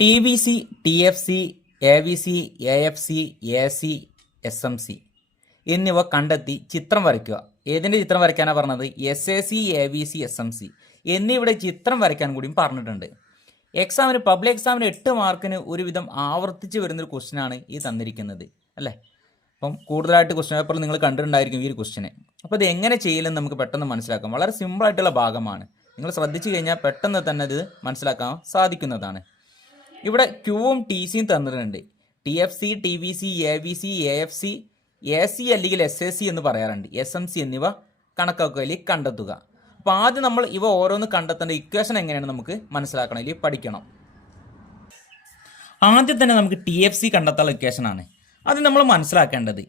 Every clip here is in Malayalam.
T V C, T F C, A V C, A F C, A C, S M C എന്നിവ കണ്ടെത്തി ചിത്രം വരയ്ക്കുക. ഏതിൻ്റെ ചിത്രം വരയ്ക്കാനാണ് പറഞ്ഞത്? S A C, A V C, S M C എന്നിവിടെ ചിത്രം വരയ്ക്കാൻ കൂടിയും പറഞ്ഞിട്ടുണ്ട്. പബ്ലിക് എക്സാമിന് 8 മാർക്കിന് ഒരുവിധം ആവർത്തിച്ച് വരുന്നൊരു ക്വസ്റ്റ്യനാണ് ഈ തന്നിരിക്കുന്നത് അല്ലേ. അപ്പം കൂടുതലായിട്ട് ക്വസ്റ്റ്യൻ പേപ്പറിൽ നിങ്ങൾ കണ്ടിട്ടുണ്ടായിരിക്കും ഈ ഒരു ക്വസ്റ്റ്യനെ. അപ്പോൾ ഇത് എങ്ങനെ ചെയ്യില്ലെന്ന് നമുക്ക് പെട്ടെന്ന് മനസ്സിലാക്കാം. വളരെ സിമ്പിളായിട്ടുള്ള ഭാഗമാണ്. നിങ്ങൾ ശ്രദ്ധിച്ചു കഴിഞ്ഞാൽ പെട്ടെന്ന് തന്നെ ഇത് മനസ്സിലാക്കാൻ സാധിക്കുന്നതാണ്. ഇവിടെ ക്യൂവും ടി സിയും തന്നിട്ടുണ്ട്. T F C, T V C, A V C, A F C, A C അല്ലെങ്കിൽ എസ് എ സി എന്ന് പറയാറുണ്ട്. എസ് എം സി എന്നിവ കണക്കാക്കുകയിൽ കണ്ടെത്തുക. അപ്പോൾ ആദ്യം നമ്മൾ ഇവ ഓരോന്ന് കണ്ടെത്തേണ്ട ഇക്വേഷൻ എങ്ങനെയാണ് നമുക്ക് മനസ്സിലാക്കണം, അല്ലെങ്കിൽ പഠിക്കണം. ആദ്യം തന്നെ നമുക്ക് ടി എഫ് സി കണ്ടെത്താനുള്ള ഇക്വേഷൻ ആണ്. അത് നമ്മൾ മനസ്സിലാക്കേണ്ടത്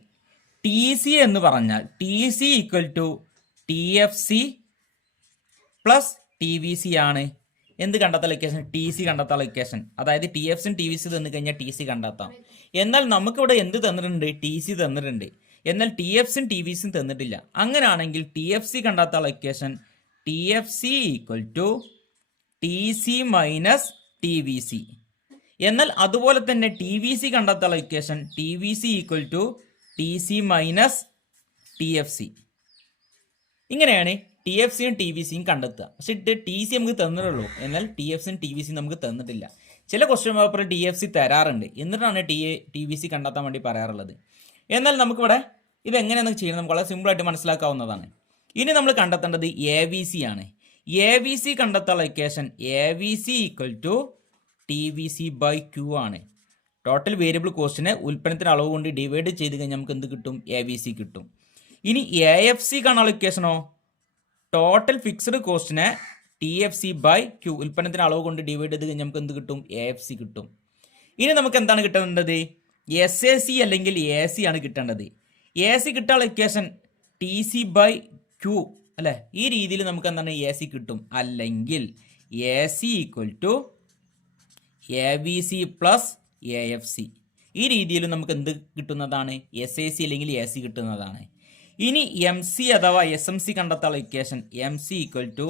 ടി സി എന്ന് പറഞ്ഞാൽ T C equal to T F C plus T V C ആണ്. എന്ത് കണ്ടെത്താനുള്ള ഇക്വേഷൻ? ടി സി കണ്ടെത്താനുള്ള ഇക്വേഷൻ. അതായത് ടി എഫ് സിയും ടി വി സി തന്നു കഴിഞ്ഞാൽ ടി സി കണ്ടെത്താം. എന്നാൽ നമുക്കിവിടെ എന്ത് തന്നിട്ടുണ്ട്? ടി സി തന്നിട്ടുണ്ട്. എന്നാൽ ടി എഫ് സിയും ടി വി സിയും തന്നിട്ടില്ല. അങ്ങനെയാണെങ്കിൽ ടി എഫ് സി കണ്ടെത്താനുള്ള equation T F C equal to T C minus T V C. എന്നാൽ അതുപോലെ തന്നെ ടി വി സി കണ്ടെത്താനുള്ള equation T V C equal to T C minus T F C. ഇങ്ങനെയാണ് ടി എഫ് സിയും ടി വി സിയും കണ്ടെത്തുക. പക്ഷെ ടി സി നമുക്ക് തന്നിട്ടുള്ളൂ, എന്നാൽ ടി എഫ് സിയും ടി വി സിയും നമുക്ക് തന്നിട്ടില്ല. ചില ക്വസ്റ്റ്യൻ പേപ്പറിൽ ടി എഫ് സി തരാറുണ്ട്, എന്നിട്ടാണ് ടി വി സി കണ്ടെത്താൻ വേണ്ടി പറയാറുള്ളത്. എന്നാൽ നമുക്കിവിടെ ഇതെങ്ങനെയാണ് ചെയ്യുന്നത് നമുക്ക് വളരെ സിമ്പിളായിട്ട് മനസ്സിലാക്കാവുന്നതാണ്. ഇനി നമ്മൾ കണ്ടെത്തേണ്ടത് എ വി സി ആണ്. എ വി സി കണ്ടെത്താനുള്ള equation A V C equal to T V C by Q ആണ്. ടോട്ടൽ വേരിയബിൾ കോസ്റ്റിനെ ഉൽപ്പന്നത്തിന് അളവ് കൊണ്ട് ഡിവൈഡ് ചെയ്ത് കഴിഞ്ഞാൽ നമുക്ക് എന്ത് കിട്ടും? എ വി സി കിട്ടും. ഇനി എ എഫ് സി കാണാനുള്ള ഇക്വേഷനോ ടോട്ടൽ ഫിക്സ്ഡ് കോസ്റ്റിനെ T F C by Q ഉൽപ്പന്നത്തിന് അളവ് കൊണ്ട് ഡിവൈഡ് ചെയ്ത് കഴിഞ്ഞാൽ നമുക്ക് എന്ത് കിട്ടും? എ എഫ് സി കിട്ടും. ഇനി നമുക്ക് എന്താണ് കിട്ടേണ്ടത്? എസ് എ സി അല്ലെങ്കിൽ എ സി ആണ് കിട്ടേണ്ടത്. എ സി കിട്ടാനുള്ള equation T C by Q അല്ലെ. ഈ രീതിയിൽ നമുക്ക് എന്താണ് എ സി കിട്ടും. അല്ലെങ്കിൽ A C equal to A V C plus A F C. ഈ രീതിയിൽ നമുക്ക് എന്ത് കിട്ടുന്നതാണ്? എസ് എ സി അല്ലെങ്കിൽ എ സി കിട്ടുന്നതാണ്. ഇനി എം സി അഥവാ എസ് എം സി കണ്ടെത്താനുള്ള equation M C equal to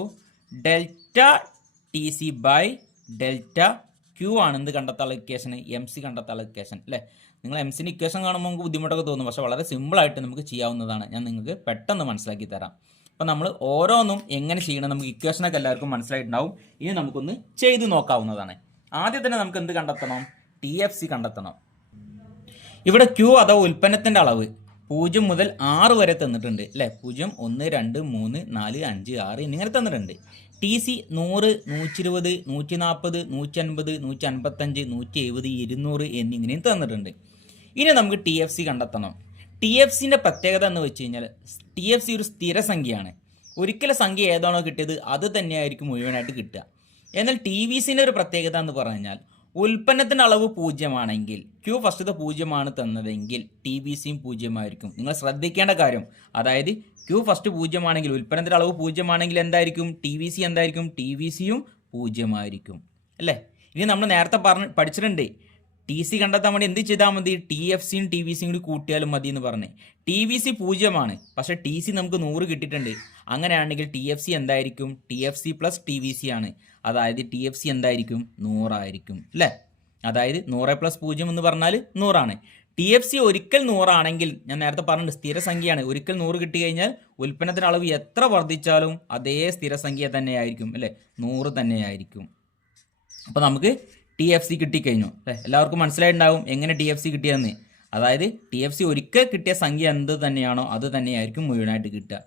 delta T C by delta Q ആണ് എന്ത് കണ്ടെത്താനുള്ള ഇക്വേഷൻ? എം സി കണ്ടെത്താനുള്ള ഇക്വേഷൻ അല്ലേ. നിങ്ങൾ എം സിൻ്റെ ഇക്വേഷൻ കാണുമ്പോൾ നമുക്ക് ബുദ്ധിമുട്ടൊക്കെ തോന്നും, പക്ഷേ വളരെ സിമ്പിളായിട്ട് നമുക്ക് ചെയ്യാവുന്നതാണ്. ഞാൻ നിങ്ങൾക്ക് പെട്ടെന്ന് മനസ്സിലാക്കി തരാം. അപ്പോൾ നമ്മൾ ഓരോന്നും എങ്ങനെ ചെയ്യണം നമുക്ക് ഇക്വേഷനൊക്കെ എല്ലാവർക്കും മനസ്സിലായിട്ടുണ്ടാവും. ഇനി നമുക്കൊന്ന് ചെയ്ത് നോക്കാവുന്നതാണ്. ആദ്യം തന്നെ നമുക്ക് എന്ത് കണ്ടെത്തണം? ടി എഫ് സി കണ്ടെത്തണം. ഇവിടെ ക്യൂ അഥവാ ഉൽപ്പന്നത്തിൻ്റെ അളവ് 0 മുതൽ 6 വരെ തന്നിട്ടുണ്ട് അല്ലേ. 0, 1, 2, 3, 4, 5, 6 എന്നിങ്ങനെ തന്നിട്ടുണ്ട്. ടി സി 100, 120, 140, 150, 155, 170, 200 എന്നിങ്ങനെയും തന്നിട്ടുണ്ട്. ഇനി നമുക്ക് ടി എഫ് സി കണ്ടെത്തണം. ടി എഫ് സിൻ്റെ പ്രത്യേകത എന്ന് വെച്ച് കഴിഞ്ഞാൽ ടി എഫ് സി ഒരു സ്ഥിരസംഖ്യയാണ്. ഒരിക്കലും സംഖ്യ ഏതാണോ കിട്ടിയത് അത് തന്നെയായിരിക്കും മുഴുവനായിട്ട് കിട്ടുക. എന്നാൽ ടി വി സിൻ്റെ ഒരു പ്രത്യേകത എന്ന് പറഞ്ഞാൽ ഉൽപ്പന്നത്തിൻ്റെ അളവ് 0 ആണെങ്കിൽ ക്യൂ ഫസ്റ്റത്തെ 0 ആണ് തന്നതെങ്കിൽ ടി വി സിയും 0 ആയിരിക്കും. നിങ്ങൾ ശ്രദ്ധിക്കേണ്ട കാര്യം, അതായത് ക്യൂ ഫസ്റ്റ് 0 ആണെങ്കിൽ ഉൽപ്പന്നത്തിൻ്റെ അളവ് 0 ആണെങ്കിൽ എന്തായിരിക്കും? ടി വി സി എന്തായിരിക്കും? ടി വി സിയും 0 ആയിരിക്കും അല്ലേ. ഇനി നമ്മൾ നേരത്തെ പഠിച്ചിട്ടുണ്ട് ടി സി കണ്ടെത്താൻ വേണ്ടി എന്ത് ചെയ്താൽ മതി? ടി എഫ് സിയും ടി വി സിയും കൂടി കൂട്ടിയാലും മതി എന്ന് പറഞ്ഞേ. ടി വി സി 0 ആണ്, പക്ഷേ ടി സി നമുക്ക് 100 കിട്ടിയിട്ടുണ്ട്. അങ്ങനെയാണെങ്കിൽ ടി എഫ് സി എന്തായിരിക്കും? T F C plus T V C ആണ്. അതായത് ടി എഫ് സി എന്തായിരിക്കും? 100 ആയിരിക്കും അല്ലേ. അതായത് 100 പ്ലസ് 0 എന്ന് പറഞ്ഞാൽ 100 ആണ്. ടി എഫ് സി ഒരിക്കൽ 100 ആണെങ്കിൽ ഞാൻ നേരത്തെ പറഞ്ഞിട്ടുണ്ട് സ്ഥിരസംഖ്യയാണ്. ഒരിക്കൽ 100 കിട്ടി കഴിഞ്ഞാൽ ഉൽപ്പന്നത്തിൻ്റെ അളവ് എത്ര വർദ്ധിച്ചാലും അതേ സ്ഥിരസംഖ്യ തന്നെയായിരിക്കും അല്ലേ, 100 തന്നെയായിരിക്കും. അപ്പോൾ നമുക്ക് ടി എഫ് സി കിട്ടിക്കഴിഞ്ഞു അല്ലേ. എല്ലാവർക്കും മനസ്സിലായിട്ടുണ്ടാവും എങ്ങനെ ടി എഫ് സി കിട്ടിയെന്ന്. അതായത് ടി എഫ് സി ഒരിക്കൽ കിട്ടിയ സംഖ്യ എന്ത് തന്നെയാണോ അത് തന്നെയായിരിക്കും മുഴുവനായിട്ട് കിട്ടുക.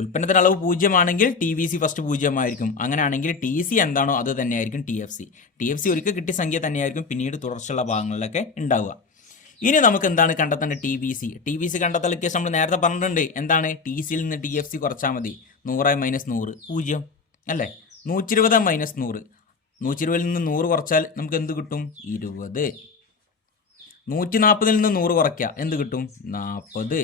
ഉൽപ്പന്നത്തിൻ്റെ അളവ് 0 ആണെങ്കിൽ ടി വി സി ഫസ്റ്റ് 0 ആയിരിക്കും. അങ്ങനെയാണെങ്കിൽ ടി സി എന്താണോ അത് തന്നെയായിരിക്കും T F C. T F C ഒരിക്കൽ കിട്ടിയ സംഖ്യ തന്നെയായിരിക്കും പിന്നീട് തുടർച്ചയുള്ള ഭാഗങ്ങളിലൊക്കെ ഉണ്ടാവുക. ഇനി നമുക്ക് എന്താണ് കണ്ടെത്തേണ്ടത്? T V C. T V C കണ്ടെത്താൻ കേസ് നമ്മൾ നേരത്തെ പറഞ്ഞിട്ടുണ്ട്. എന്താണ്? ടി സിയിൽ നിന്ന് ടി എഫ് സി കുറച്ചാൽ മതി. 100 മൈനസ് 100 0 അല്ലേ. 120 മൈനസ് 100, 120 നിന്ന് 100 കുറച്ചാൽ നമുക്ക് എന്ത് കിട്ടും? 20. 140 നിന്ന് 100 കുറയ്ക്കുക എന്ത് കിട്ടും? 40.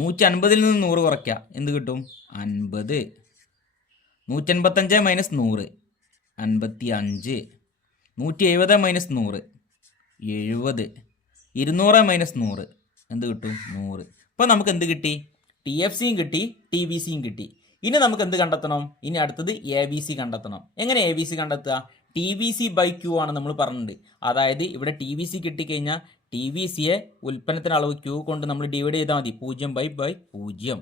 150 നിന്ന് 100 കുറയ്ക്കുക എന്ത് കിട്ടും? 50. 185 മൈനസ് 100 55. 170 മൈനസ് 100 70. 200 മൈനസ് 100 എന്ത് കിട്ടും? 100. അപ്പോൾ നമുക്ക് എന്ത് കിട്ടി? ടി എഫ് സിയും കിട്ടി, ടി വി സിയും കിട്ടി. ഇനി നമുക്ക് എന്ത് കണ്ടെത്തണം? ഇനി അടുത്തത് എ ബി സി കണ്ടെത്തണം. എങ്ങനെ എ ബി സി കണ്ടെത്തുക? T V C by Q ആണ് നമ്മൾ പറഞ്ഞിട്ടുണ്ട്. അതായത് ഇവിടെ ടി വി സി കിട്ടിക്കഴിഞ്ഞാൽ ടി വി സിയെ ഉൽപ്പന്നത്തിന് അളവ് ക്യൂ കൊണ്ട് നമ്മൾ ഡിവൈഡ് ചെയ്താൽ മതി. 0/0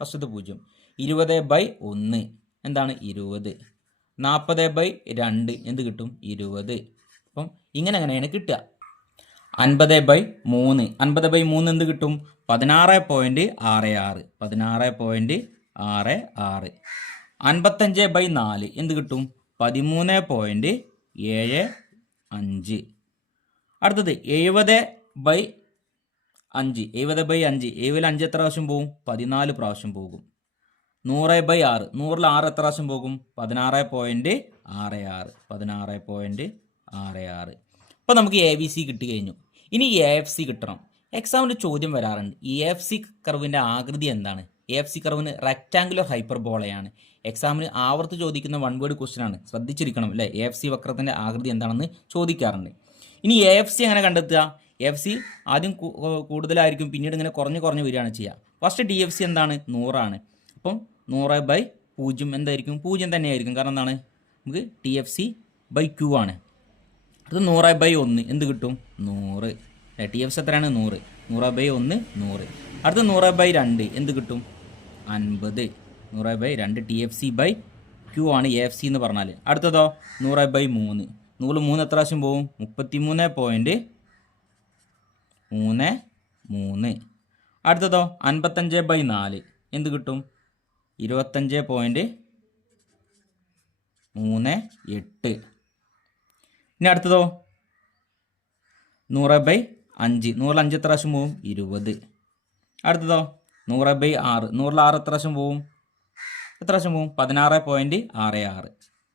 ഫസ്റ്റത്തെ 0. 20/1 എന്താണ് 20. 40/2 എന്ത് കിട്ടും 20. അപ്പം അങ്ങനെയാണ് കിട്ടുക. 50/3 50/3 എന്ത് കിട്ടും 16.66 16.66. 55/4 എന്ത് കിട്ടും 13.75. അടുത്തത് 70/5 70/5 5 എത്ര പ്രാവശ്യം പോകും 14 പ്രാവശ്യം പോകും. 100/6 100ൽ 6 എത്ര പ്രാവശ്യം പോകും 16.66 16.66. അപ്പോൾ നമുക്ക് എ ബി സി കിട്ടി കഴിഞ്ഞു. ഇനി എ എഫ് സി കിട്ടണം. എക്സാമിന് ചോദ്യം വരാറുണ്ട് എ എഫ് സി കർവിൻ്റെ ആകൃതി എന്താണ്. എ എഫ് സി കർവിന് റെക്റ്റാങ്കുലർ ഹൈപ്പർബോളയാണ്. എക്സാമിന് ആവർത്തി ചോദിക്കുന്ന വൺ വേർഡ് ക്വസ്റ്റ്യൻ ആണ്, ശ്രദ്ധിച്ചിരിക്കണം അല്ലേ. എ എഫ് സി വക്രത്തിൻ്റെ ആകൃതി എന്താണെന്ന് ചോദിക്കാറുണ്ട്. ഇനി എ എഫ് സി എങ്ങനെ കണ്ടെത്തുക. എ എഫ് സി ആദ്യം കൂടുതലായിരിക്കും, പിന്നീട് ഇങ്ങനെ കുറഞ്ഞ് വരികയാണ് ചെയ്യുക. ഫസ്റ്റ് ഡി എഫ് സി എന്താണ് 100 ആണ്. അപ്പം 100/0 എന്തായിരിക്കും 0 തന്നെയായിരിക്കും. കാരണം എന്താണ് നമുക്ക് T F C by Q ആണ്. അത് 100/1 എന്ത് കിട്ടും 100. ടി എഫ് സി എത്രയാണ് 100. 100/1 100. അടുത്ത 100/2 എന്ത് കിട്ടും 50. 100/2 T F C by Q ആണ് എ എഫ് സി എന്ന് പറഞ്ഞാൽ. അടുത്തതോ 100/3 100 എത്ര പ്രാവശ്യം പോകും 33.33. അടുത്തതോ 55/4 എന്ത് കിട്ടും 25.38. ഇനി അടുത്തതോ 100/5 100ൽ 5 എത്ര പ്രാവശ്യം പോകും 20. അടുത്തതോ 100/6 100ൽ 6 എത്ര പ്രാവശ്യം പോകും 16.66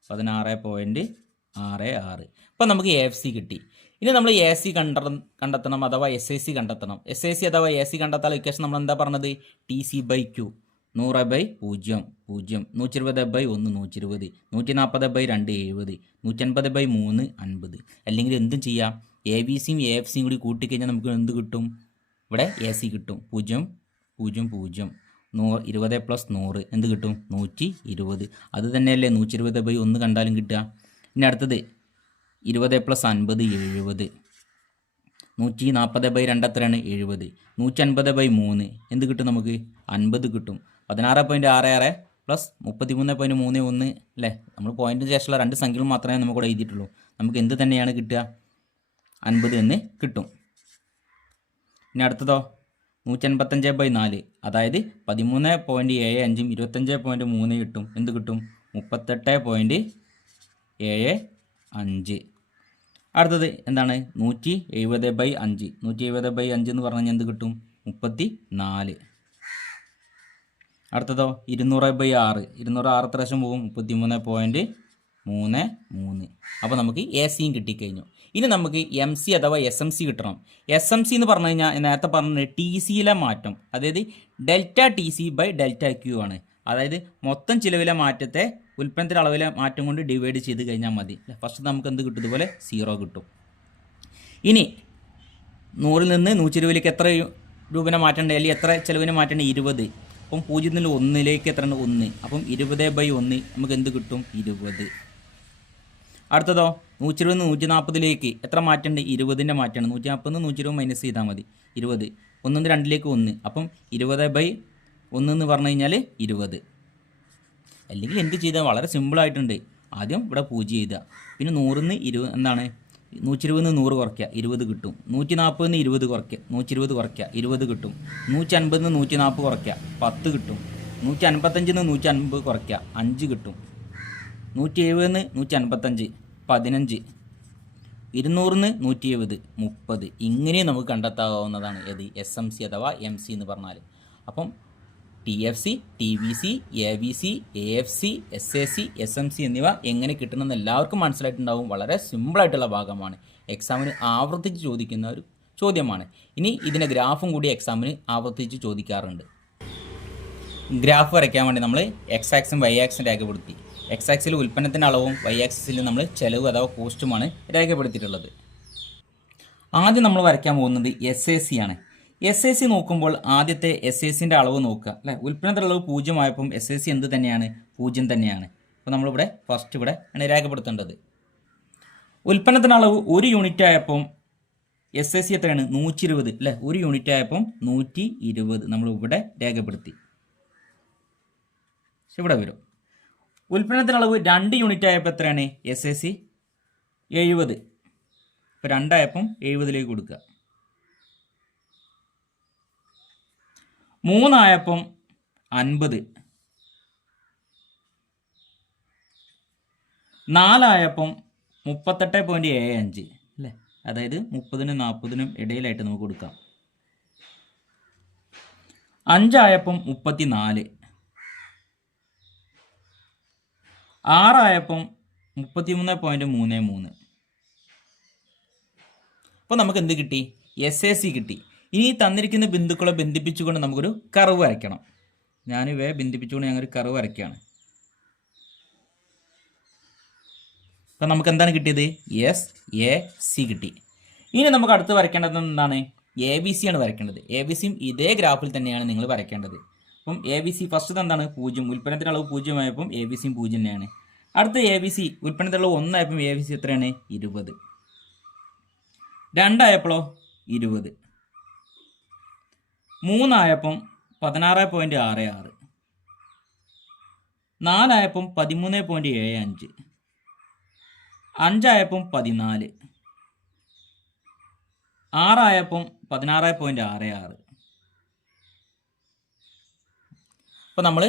16.66. ഇപ്പം നമുക്ക് എ എഫ് സി കിട്ടി. ഇനി നമ്മൾ എ സി കണ്ടെത്തണം അഥവാ എസ് എ സി കണ്ടെത്തണം. എസ് എ സി അഥവാ എ സി കണ്ടെത്താൻ ഇക്വേഷൻ നമ്മൾ എന്താ പറഞ്ഞത് ടി സി ബൈ ക്യൂ 100/0 0 120/1 120 140/2 70 180/3 50. അല്ലെങ്കിൽ എന്തും ചെയ്യാം എ ബി സിയും എ എഫ് സിയും കൂടി കൂട്ടിക്കഴിഞ്ഞാൽ നമുക്ക് എന്ത് കിട്ടും ഇവിടെ എ സി കിട്ടും 0 0 0 20 + 100 എന്ത് കിട്ടും 120. അത് തന്നെയല്ലേ 120/1 കണ്ടാലും കിട്ടുക. ഇനി അടുത്തത് 20 + 50 70. 140/2 എത്രയാണ് 70. 150/3 എന്ത് കിട്ടും നമുക്ക് 50 കിട്ടും. 16.66 + 33.31 അല്ലേ. നമ്മൾ പോയിന്റിന് ശേഷമുള്ള 2 സംഖ്യകൾ മാത്രമേ നമുക്കിവിടെ എഴുതിയിട്ടുള്ളൂ. നമുക്ക് എന്ത് തന്നെയാണ് കിട്ടുക 50 എന്ന് കിട്ടും. ഇനി അടുത്തതോ 185/4 അതായത് 13.75 25.3 കിട്ടും. എന്ത് കിട്ടും 38.75. അടുത്തത് എന്താണ് 170/5 170/5 എന്ന് പറഞ്ഞു കഴിഞ്ഞാൽ എന്ത് കിട്ടും 34. അടുത്തതോ 200/6 206 എത്ര പ്രാവശ്യം പോകും 33.33. അപ്പോൾ നമുക്ക് എ സിയും കിട്ടിക്കഴിഞ്ഞു. ഇനി നമുക്ക് എം സി അഥവാ എസ് എം സി കിട്ടണം. എസ് എം സി എന്ന് പറഞ്ഞു കഴിഞ്ഞാൽ നേരത്തെ പറഞ്ഞത് ടി സിയിലെ മാറ്റം, അതായത് delta T C by delta Q ആണ്. അതായത് മൊത്തം ചിലവിലെ മാറ്റത്തെ ഉൽപ്പന്നത്തിൻ്റെ അളവിലെ മാറ്റം കൊണ്ട് ഡിവൈഡ് ചെയ്ത് കഴിഞ്ഞാൽ മതി. ഫസ്റ്റ് നമുക്ക് എന്ത് കിട്ടും ഇതുപോലെ 0 കിട്ടും. ഇനി 100ൽ നിന്ന് 120ലേക്ക് എത്ര രൂപേനെ മാറ്റേണ്ടത് അല്ലെങ്കിൽ എത്ര ചിലവിനെ മാറ്റേണ്ടത് 20. അപ്പം 0 നിന്ന് 1ലേക്ക് എത്രയാണ് 1. അപ്പം 20/1 നമുക്ക് എന്ത് കിട്ടും 20. അടുത്തതോ 120 നിന്ന് 140ലേക്ക് എത്ര മാറ്റേണ്ടത് 20ൻ്റെ മാറ്റമാണ്. 140 120 മൈനസ് ചെയ്താൽ മതി 20. 1 നിന്ന് 2ലേക്ക് 1 അപ്പം 20/1 എന്ന് പറഞ്ഞു കഴിഞ്ഞാൽ 20. അല്ലെങ്കിൽ എന്ത് ചെയ്താൽ വളരെ സിമ്പിളായിട്ടുണ്ട്. ആദ്യം ഇവിടെ 0 എഴുതുക, പിന്നെ 100 നിന്ന് 20 എന്താണ് 120 നിന്ന് 100 കുറയ്ക്കുക 20 കിട്ടും. 140 നിന്ന് 20 കുറയ്ക്കുക 120 കുറയ്ക്കുക 20 കിട്ടും. 150 നിന്ന് 140 കുറയ്ക്കുക 10 കിട്ടും. 155 നിന്ന് 150 കുറയ്ക്കുക 5 കിട്ടും. 170 നിന്ന് 155 15. 200 നിന്ന് 170 30. ഇങ്ങനെയും നമുക്ക് കണ്ടെത്താവുന്നതാണ് ഏത് എസ് എം സി അഥവാ എം സി എന്ന് പറഞ്ഞാൽ. അപ്പം T F C T V C A V C A F C S A C S M C എന്നിവ എങ്ങനെ കിട്ടണമെന്ന് എല്ലാവർക്കും മനസ്സിലായിട്ടുണ്ടാവും. വളരെ സിമ്പിളായിട്ടുള്ള ഭാഗമാണ്. എക്സാമിന് ആവർത്തിച്ച് ചോദിക്കുന്ന ഒരു ചോദ്യമാണ്. ഇനി ഇതിൻ്റെ ഗ്രാഫും കൂടി എക്സാമിന് ആവർത്തിച്ച് ചോദിക്കാറുണ്ട്. ഗ്രാഫ് വരയ്ക്കാൻ വേണ്ടി നമ്മൾ എക്സ് ആക്സും വൈ ആക്സും രേഖപ്പെടുത്തി. എക്സ് ആക്സിൽ ഉൽപ്പന്നത്തിൻ്റെ അളവും വൈ ആക്സിൽ നമ്മൾ ചെലവ് അഥവാ കോസ്റ്റുമാണ് രേഖപ്പെടുത്തിയിട്ടുള്ളത്. ആദ്യം നമ്മൾ വരയ്ക്കാൻ പോകുന്നത് എസ് എ സി ആണ്. എസ് എ സി നോക്കുമ്പോൾ ആദ്യത്തെ എസ് എ സിൻ്റെ അളവ് നോക്കുക അല്ലേ. ഉൽപ്പന്നത്തിൻ്റെ അളവ് 0 ആയപ്പം എസ് എ സി എന്ത് തന്നെയാണ് 0 തന്നെയാണ്. അപ്പോൾ നമ്മളിവിടെ ഫസ്റ്റ് ഇവിടെ ആണ് രേഖപ്പെടുത്തേണ്ടത്. ഉൽപ്പന്നത്തിൻ്റെ അളവ് 1 യൂണിറ്റ് ആയപ്പം എസ് എസ് സി എത്രയാണ് 120 അല്ലേ. 1 യൂണിറ്റ് ആയപ്പം 120 നമ്മൾ ഇവിടെ രേഖപ്പെടുത്തി. ഇവിടെ വരും. ഉൽപ്പന്നത്തിൻ്റെ അളവ് 2 യൂണിറ്റ് ആയപ്പോൾ എത്രയാണ് എസ് എസ് സി 70. ഇപ്പോൾ 2 ആയപ്പം 70 കൊടുക്കുക. 3 ആയപ്പം 50. 4 ആയപ്പം 38.75 അല്ലേ. അതായത് 30-നും 40-നും ഇടയിലായിട്ട് നമുക്ക് കൊടുക്കാം. 5 ആയപ്പം 34. 6 ആയപ്പം 33.33. അപ്പോൾ നമുക്ക് എന്ത് കിട്ടി? എസ് എ സി കിട്ടി. ഇനി തന്നിരിക്കുന്ന ബിന്ദുക്കളെ ബന്ധിപ്പിച്ചുകൊണ്ട് നമുക്കൊരു കർവ് വരയ്ക്കണം. ഞാൻ ഇവയെ ബന്ധിപ്പിച്ചുകൊണ്ട് ഞങ്ങളൊരു കർവ് വരയ്ക്കുകയാണ്. അപ്പം നമുക്ക് എന്താണ് കിട്ടിയത്? എസ് എ സി കിട്ടി. ഇനി നമുക്ക് അടുത്ത് വരയ്ക്കേണ്ടത് എന്താണ്? എ ബി സി ആണ് വരയ്ക്കേണ്ടത്. എ ബി സിയും ഇതേ ഗ്രാഫിൽ തന്നെയാണ് നിങ്ങൾ വരയ്ക്കേണ്ടത്. അപ്പം എ ബി സി ഫസ്റ്റ് എന്താണ്? 0. ഉൽപ്പന്നത്തിൻ്റെ അളവ് 0 ആയപ്പം എ ബി സിയും 0 തന്നെയാണ്. അടുത്ത എ ബി സി ഉൽപ്പന്നത്തിൻ്റെ അളവ് 1 ആയപ്പം എ ബി സി എത്രയാണ്? 20. 2 ആയപ്പോഴോ 20. 3 ആയപ്പം 16.66. 4 ആയപ്പം 13.75. 5 ആയപ്പം 14. 6 ആയപ്പം 16.66. അപ്പോൾ നമ്മൾ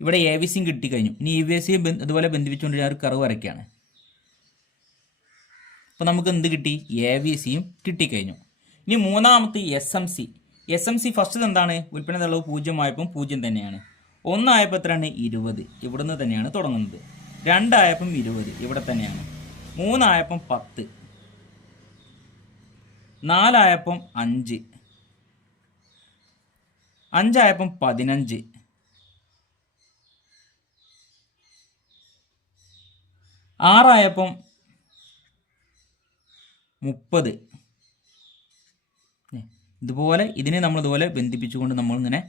ഇവിടെ എ ബി സിയും കിട്ടിക്കഴിഞ്ഞു. ഇനി ഇ ബി സിയും ഇതുപോലെ ബന്ധിപ്പിച്ചുകൊണ്ട് ഞാൻ ഒരു കർവ് വരയ്ക്കുകയാണ്. അപ്പോൾ നമുക്ക് എന്ത് കിട്ടി? എ ബി സിയും കിട്ടിക്കഴിഞ്ഞു. ഇനി മൂന്നാമത്തെ S M C. S M C first എന്താണ്? ഉൽപ്പന്നത്തിൻ്റെ അളവ് 0 ആയപ്പം 0 തന്നെയാണ്. 1 ആയപ്പോൾ എത്രയാണ്? 20. ഇവിടുന്ന് തന്നെയാണ് തുടങ്ങുന്നത്. 2 ആയപ്പം 20 ഇവിടെ തന്നെയാണ്. 3 ആയപ്പം 10. 4 ആയപ്പം 5. 5 ആയപ്പം 15. 6 ആയപ്പം 30. ഇതുപോലെ ഇതിനെ നമ്മൾ ഇതുപോലെ ബന്ധിപ്പിച്ചുകൊണ്ട് നമ്മളിങ്ങനെ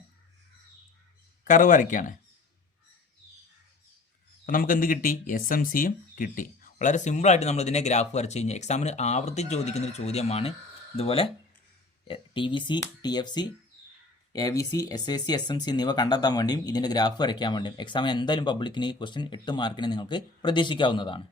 കർവ് വരയ്ക്കുകയാണ്. അപ്പോൾ നമുക്ക് എന്ത് കിട്ടി? എസ് എം സിയും കിട്ടി. വളരെ സിമ്പിളായിട്ട് നമ്മൾ ഇതിനെ ഗ്രാഫ് വരച്ച് കഴിഞ്ഞാൽ എക്സാമിന് ആവർത്തിച്ച് ചോദിക്കുന്ന ഒരു ചോദ്യമാണ്. ഇതുപോലെ T V C, T F C, A V C, S A C, S M C എന്നിവ കണ്ടെത്താൻ വേണ്ടിയും ഇതിൻ്റെ ഗ്രാഫ് വരയ്ക്കാൻ വേണ്ടിയും എക്സാമിന് എന്തായാലും പബ്ലിക്കിന് ഈ ക്വസ്റ്റ്യൻ 8 മാർക്കിന് നിങ്ങൾക്ക് പ്രതീക്ഷിക്കാവുന്നതാണ്.